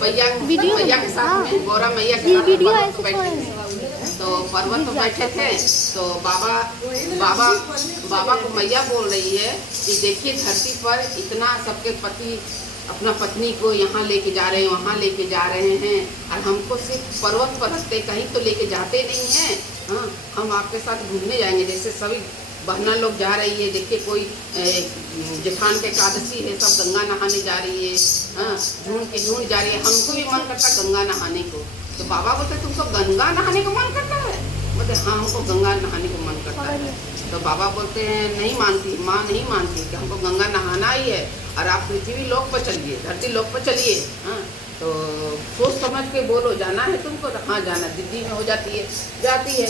मैया मैया के साथ में गौरा मैया के साथ पर्वत पर बैठे थे। तो पर्वत पर बैठे थे तो बाबा बाबा बाबा को मैया बोल रही है कि देखिए धरती पर इतना सबके पति अपना पत्नी को यहाँ लेके जा रहे हैं, वहाँ लेके जा रहे हैं, और हमको सिर्फ पर्वत पर रखते, कहीं तो लेके जाते नहीं हैं। हाँ, हम आपके साथ घूमने जाएंगे, जैसे सभी बहना लोग जा रही है। देखिए कोई जेठान के एकादशी है, सब गंगा नहाने जा रही है। हाँ, ढूंढ जा रही है, हमको भी मन करता गंगा नहाने को। तो बाबा बोलते तुमको गंगा नहाने को मन करता है? बोलते हाँ, हमको गंगा नहाने को मन करता है। तो बाबा बोलते हैं नहीं मानती, माँ नहीं मानती कि हमको गंगा नहाना ही है, और आप पृथ्वी लोक पर चलिए, धरती लोक पर चलिए। हाँ, तो सोच समझ के बोलो जाना है तुमको? तो हाँ जाना। दिल्ली में हो जाती है, जाती है।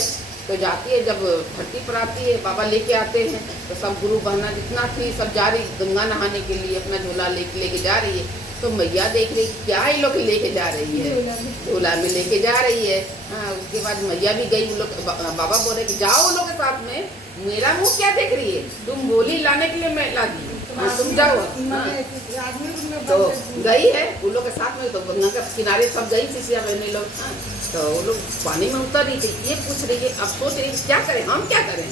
तो जाती है, जब धरती पर आती है बाबा लेके आते हैं, तो सब गुरु बहना जितना थी सब जा रही गंगा नहाने के लिए, अपना झोला लेके जा रही है। तो मैया देख रही क्या ये लोग लेके जा रही है, झोला में लेके जा रही है। हाँ, उसके बाद मैया भी गई। लोग बाबा बोल रहे कि जाओ उन लोग के साथ में, मेरा मुँह क्या देख रही है, तुम बोली लाने के लिए मैं ला दी, तुम जाओ। हाँ, तो गई है उन लोग के साथ में। तो गंगा के किनारे सब गई शिष्या बहने लोग। हाँ, तो वो लोग पानी में उतर रही थी, ये पूछ रही है, अब सोच रही क्या करें, हम क्या करें।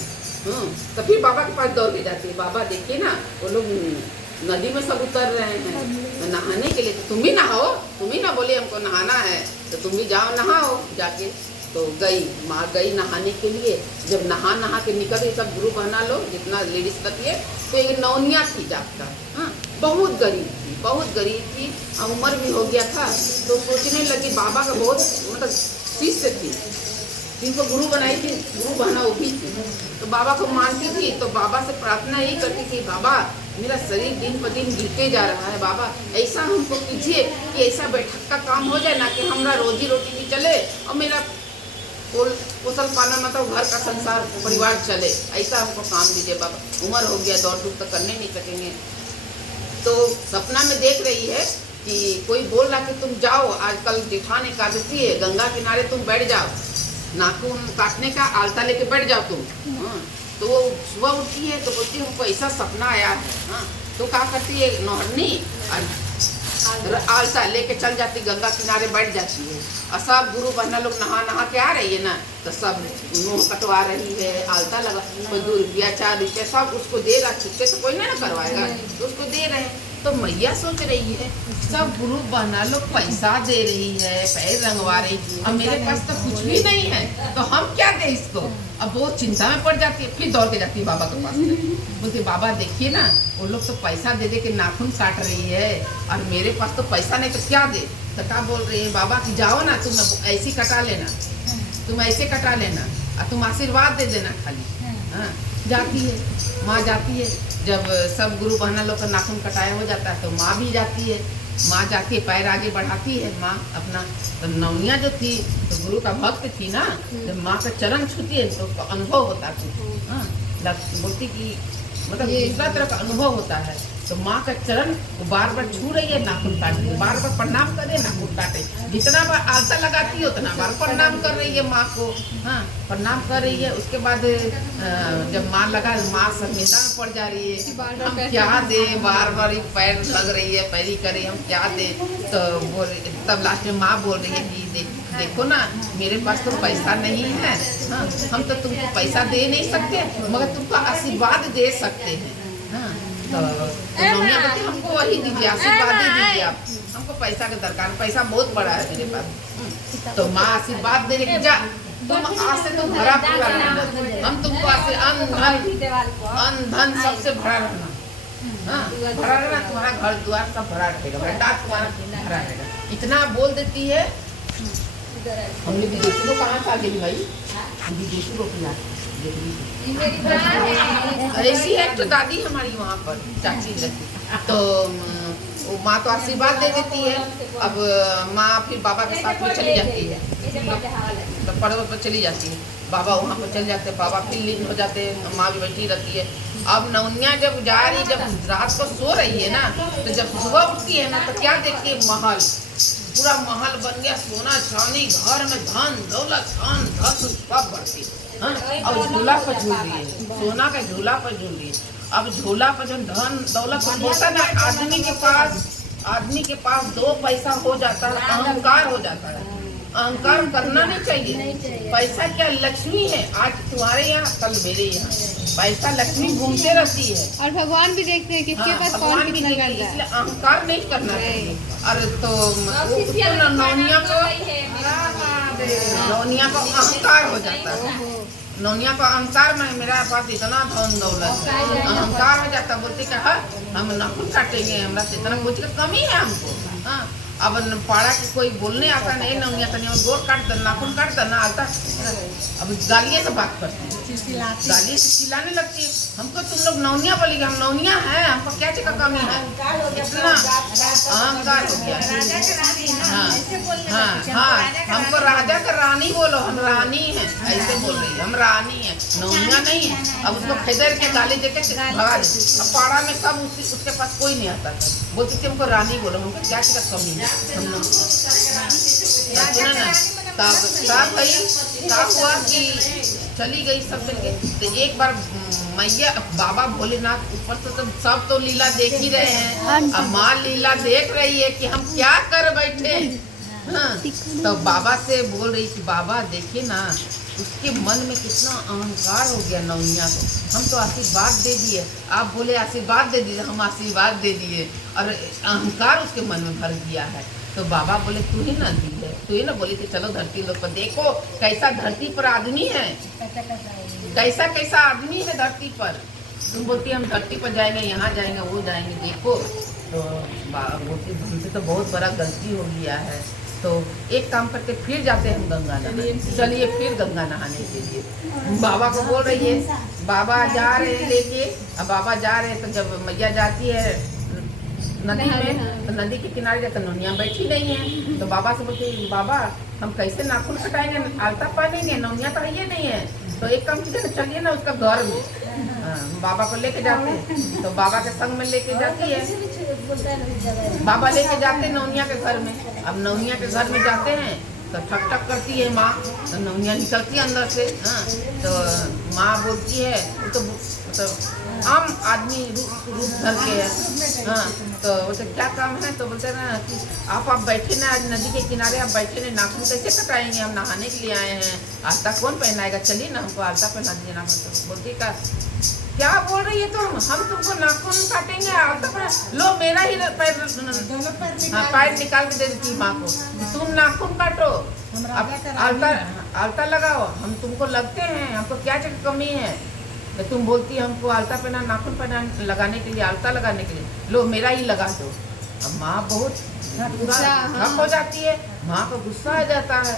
तो फिर बाबा के पास दौड़ के जाती है, बाबा देखिए ना वो लोग नदी में सब उतर रहे हैं नहाने के लिए, तो तुम भी नहाओ, तुम ही ना बोले हमको नहाना है, तो तुम भी जाओ नहाओ जाके। तो गई माँ गई नहाने के लिए। जब नहा के निकल गई सब गुरु बहना लोग जितना लेडीज तक है, तो एक नौनिया थी जाकर। हाँ, बहुत गरीब थी, उम्र भी हो गया था। तो सोचने लगी बाबा का बहुत मतलब शिष्य थी, जिनको गुरु बनाई थी, गुरु बहना वो भी थी। तो बाबा को मानती थी, तो बाबा से प्रार्थना यही करती थी, बाबा मेरा शरीर दिन पर दिन गिरते जा रहा है, बाबा ऐसा हमको कीजिए कि ऐसा बैठक का काम हो जाए ना कि हमारा रोजी रोटी भी चले और मेरा पोसल पालन मतलब घर का संसार परिवार चले, ऐसा हमको काम दीजिए बाबा। उम्र हो गया, दौड़ धूप तक करने नहीं सकेंगे। तो सपना में देख रही है कि कोई बोल रहा कि तुम जाओ, आजकल जेठान एकादशी है, गंगा किनारे तुम बैठ जाओ, नाखून काटने का आलता लेके बैठ जाओ तुम। हाँ, तो वो सुबह उठती है तो बोलती है हमको ऐसा सपना आया है। हाँ, तो क्या करती है, नौहरनी आलता लेके चल जाती, गंगा किनारे बैठ जाती है। और सब गुरु बहना लोग नहा के आ रही है ना, तो सब मुँह कटवा रही है, आलता लगा, कोई 2 रुपया 4 रुपया सब उसको दे रहा, छुट्टे से कोई ना करवाएगा, तो उसको दे रहे हैं। तो मैया सोच रही है सब गुरु बहना लोग पैसा दे रही है, पैर रंगवा रही, अब मेरे पास तो कुछ भी नहीं है, तो हम क्या दे इसको। अब वो चिंता में पड़ जाती है, फिर दौड़ के जाती है बाबा के पास। बोलती बाबा देखिए ना वो लोग तो पैसा दे के नाखून काट रही है, और मेरे पास तो पैसा नहीं, तो क्या दे। तो क्या बोल रही है बाबा की जाओ ना तुम ऐसी कटा लेना, तुम ऐसे कटा लेना और तुम आशीर्वाद दे देना खाली। हाँ, जाती है माँ, जाती है। जब सब गुरु बहना लोग का नाखून कटाया हो जाता है तो माँ भी जाती है। माँ जाके पैर आगे बढ़ाती है माँ अपना। तो नौनिया जो थी तो गुरु का भक्त थी ना, जब माँ का चरण छूती है तो उसका अनुभव होता है। हाँ, बोलती कि मतलब दूसरा तरह का अनुभव होता है। तो माँ का चरण वो बार बार छू रही है, नाखून काट रही है, बार बार प्रणाम करे, नाखून काटे, जितना बार आलता लगाती है उतना बार प्रणाम कर रही है माँ को। हाँ, प्रणाम कर रही है। उसके बाद जब माँ लगा, माँ संवेदना में पड़ जा रही है, हम क्या दे, बार बार पैर लग रही है, पैरी करे, हम क्या दे। तो बोल तब लास्ट में माँ बोल रही है कि देखो ना मेरे पास तो पैसा नहीं है। हाँ, हम तो तुमको पैसा दे नहीं सकते, मगर तुमको आशीर्वाद दे सकते हैं। हाँ, तो नौनिया कहती हमको वही दीजिए, आशीर्वाद ही दीजिए, आप हमको पैसा का दरकार, पैसा बहुत बड़ा है मेरे पास। तो माँ आशीर्वाद दे रही जा, तुम आज से तुम भरा पूरा रहना, हम तुमको आज से अन्न धन सबसे भरा रहना। हाँ, भरा रहना, तुम्हारा घर द्वार सब भरा रहेगा, बेटा तुम्हारा भरा रहेगा, इतना बोल देती है। हमने विदेशी को कहाँ था गेली भाई, विदेशी को पिला ऐसी है। तो दादी हमारी वहाँ पर चाची रहती, तो माँ तो आशीर्वाद दे देती है। अब माँ फिर बाबा के साथ में चली जाती है, तो पर्वत पर चली जाती है, बाबा वहाँ पर चले जाते हैं, बाबा फिर लीन हो जाते हैं, माँ भी बैठी रहती है। अब नौनिया जब जा रही, जब रात को सो रही है ना, तो जब सुबह उठती है ना तो क्या देखती है, महल, पूरा महल बन गया, सोना चांदी, घर में धन दौलत धन धन सब भरती। हाँ, अब झूला पर झूल रही है, सोना का झूला पर झूल रही है। अब झूला पर जब धन दौलत होता ना, आदमी के पास आदमी के पास 2 पैसा हो जाता है अहंकार हो जाता है। अहंकार करना नहीं चाहिए। पैसा क्या लक्ष्मी है, आज तुम्हारे यहाँ कल मेरे यहाँ। पैसा लक्ष्मी घूमते रहती है और भगवान भी देखते हैं किसके पास कौन कितना कर रहा है। इसलिए अहंकार नहीं करना चाहिए। अरे तो नौनिया को अहंकार हो जाता है। नौनिया को अहंकार में मेरा पास इतना धन दौलत है, अहंकार हो जाता। बोलते कि हाँ हम नाखून काटेंगे, हमरा से इतना कुछ का कमी है हमको। हाँ अब पाड़ा के कोई बोलने आता नहीं, नौनिया तनिया गोर काट दे, नाखून काट दे ना आता। अब गालिए से बात करती है, गालिए से चिल्लाने लगती है। हमको तुम लोग नौनिया बोलेगी, हम नौनिया हैं, हमको क्या चीज का कमी है। इतना अहंकार हो गया। हाँ हाँ हाँ हमको राजा का रानी बोलो, हम रानी हैं, ऐसे बोल रही है। हम रानी है, नौनिया नहीं है। अब उसको खदेड़ के गाली देके भगा दे। अब पाड़ा में सब उसके पास कोई नहीं आता था, बोलती थी हमको रानी बोलो, हमको क्या चीज का कमी है। हम लोग सुना ना तब भाई क्या हुआ कि चली गई सब मिलके। तो एक बार मैया बाबा भोलेनाथ ऊपर से तो सब तो लीला देख ही रहे हैं। अब माँ लीला देख रही है कि हम क्या कर बैठे। हाँ तो बाबा से बोल रही कि बाबा देखिए ना, उसके मन में कितना अहंकार हो गया नौनिया को। हम तो आशीर्वाद दे दिए, आप बोले आशीर्वाद दे दीजिए, हम आशीर्वाद दे दिए और अहंकार उसके मन में भर दिया है। तो बाबा बोले तू ही ना दी है, तू ही ना बोली कि चलो धरती लोग पर देखो कैसा धरती पर आदमी है, कैसा कैसा आदमी है धरती पर। तुम बोलती हम धरती पर जाएंगे, यहाँ जाएंगे, वो जाएंगे, देखो। तो बोलती हमसे तो बहुत बड़ा गलती हो गया है। तो एक काम करके फिर जाते हैं हम गंगा नहाने, चलिए फिर गंगा नहाने के लिए। बाबा को बोल रही है, बाबा जा रहे हैं लेके। अब बाबा जा रहे हैं तो जब मैया जाती है नदी में, तो नदी के किनारे जाकर नौनिया बैठी नहीं है। तो बाबा से बोलते बाबा हम कैसे नाखून कटाएंगे, आलता पालेंगे, नौनिया तो ये नहीं है। तो एक काम कीजिए, चलिए ना उसका घर में। बाबा को लेके जाते हैं, तो बाबा के संग में लेके जाती है। बाबा लेके जाते हैं नौनिया के घर में। अब नौनिया के घर में जाते हैं तो ठक ठक करती है माँ, तो नौनिया निकलती है अंदर से। हाँ तो माँ बोलती है, तो मतलब आम आदमी रूप धर के है। हाँ तो बोलते क्या काम है, तो बोलते ना कि आप बैठे ना, आज नदी के किनारे आप बैठे ना, नाखून कैसे कटाएंगे, हम नहाने के लिए आए हैं, आलता कौन पहनाएगा, चलिए ना हमको आलता पहना दीजिए नाखून। तो बोलती का क्या बोल रही है तुम, हम तुमको नाखून काटेंगे, आलता पहना लो। मेरा ही पैर निकाल के दे देती माँ को, तुम नाखून काटो, आलता लगाओ, हम तुमको लगते हैं, हमको क्या चीज कमी है। तो तुम बोलती है हमको आलता पहना, नाखून पहना लगाने के लिए, आलता लगाने के लिए, लो मेरा ही लगा दो। अब माँ बहुत थक हो जाती है, माँ को गुस्सा आ जाता है।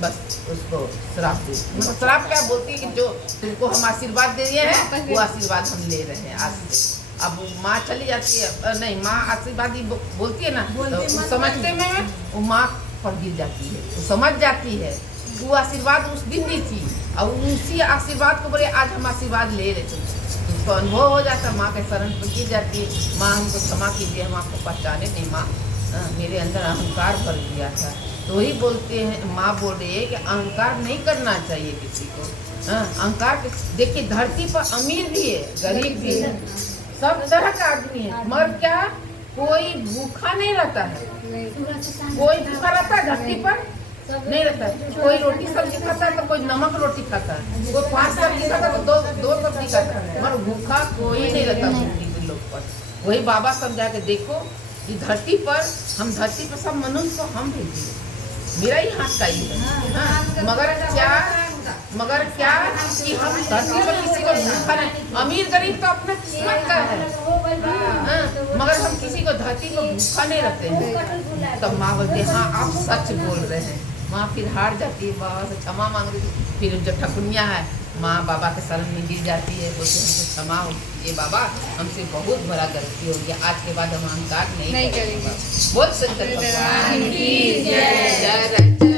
बस उसको श्राप दे, श्राप क्या बोलती है कि जो तुमको हम आशीर्वाद दे दिए हैं वो आशीर्वाद हम ले रहे हैं आज से। अब माँ चली जाती है, नहीं माँ आशीर्वाद ही बोलती है ना, तो समझते में वो माँ पर गिर जाती है, वो समझ जाती है वो आशीर्वाद उस दिन दी थी और उसी आशीर्वाद को बोले आज हम आशीर्वाद ले रहे थे। उसको अनुभव हो जाता, माँ के शरण पर गिर जाती है, माँ हमको क्षमा कीजिए, हम आपको पहचाने नहीं माँ, मेरे अंदर अहंकार भर गया था। तो वही बोलते हैं, माँ बोल रही है कि अहंकार नहीं करना चाहिए किसी को। अहंकार देखिए धरती पर अमीर भी है, गरीब भी है, सब तरह का आदमी है, मगर क्या कोई भूखा नहीं रहता है, कोई भूखा रहता है धरती पर नहीं रहता है। कोई रोटी सब्जी खाता है तो कोई नमक रोटी खाता है, कोई 5 सब्जी खाता है तो दो सब्जी खाता है, मगर भूखा कोई नहीं रहता धरती लोग पर। वही बाबा समझा के देखो कि धरती पर हम, धरती पर सब मनुष्य को हम भेजिए, मेरा ही हाथ का ही है। हाँ, मगर क्या कि हम धरती पर किसी को भूखा नहीं, अमीर गरीब तो अपना किस्मत का है। हाँ, मगर हम किसी को धरती को भूखा नहीं रखते हैं। तब माँ बोलती है हाँ आप सच बोल रहे हैं। माँ फिर हार जाती है, बाबा से क्षमा मांग रही थी। फिर जो ठकुनिया है माँ बाबा के शरण में गिर जाती है, बोलते हमसे क्षमा हो ये बाबा, हमसे बहुत बड़ा गलती हो गया, आज के बाद हम अहंकार नहीं करेंगे। बोल शंकर भगवान की जय।